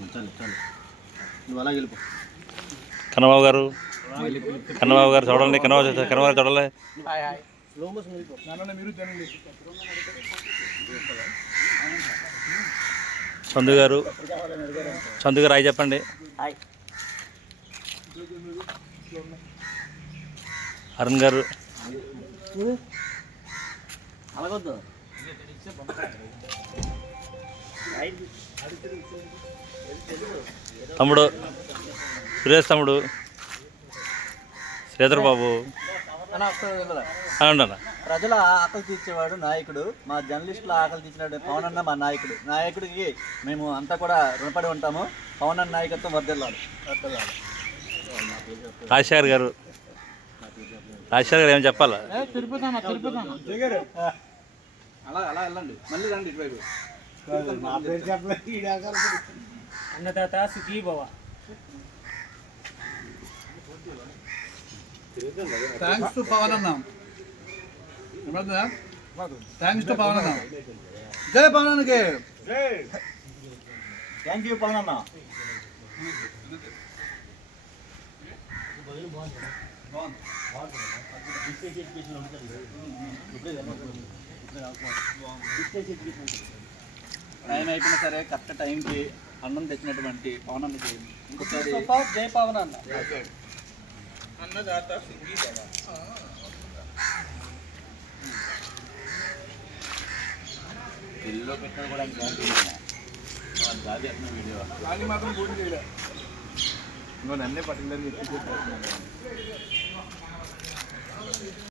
నువ్వు అలా వెళ్ళిపో. కన్నబాబు గారు చూడండి. కన్నబాబు గారు చూడాలి. చందు గారు హాయ్ చెప్పండి. అరుణ్ గారు, తమ్ముడు సురేష్, తమ్ముడు శ్రీధర్ బాబు. ప్రజల ఆకలి తీర్చేవాడు నాయకుడు, మా జర్నలిస్టుల ఆకలి తీర్చినాడు పవన్ అన్న మా నాయకుడికి మేము అంతా కూడా రుణపడి ఉంటాము. పవన్ అన్న నాయకత్వం వర్ధిల్లాలి. రాజశేఖర్ గారు ఏం చెప్పాలా? అలా అలా వెళ్ళండి, మళ్ళీ రండి ఇటువైపు. అన్నదాత సుఖీ భవ. థ్యాంక్స్ టు పవన్ అన్న. థ్యాంక్స్ టు పవన్ అన్న. జై పవన్ అన్నకి. థ్యాంక్ యూ పవన్ అన్న. టైం అయిపోయినా సరే కరెక్ట్ టైంకి అన్నం తెచ్చినటువంటి పవన్ అన్నకి ఇంకొకసారి జై పవన్ అన్న. అన్నదాత సుఖీ భవ. ఢిల్లీలో పెట్టిన కూడా వీడియో కానీ మాత్రం పోటీ చేయలే. ఇంకో నన్నే పర్టికులర్గా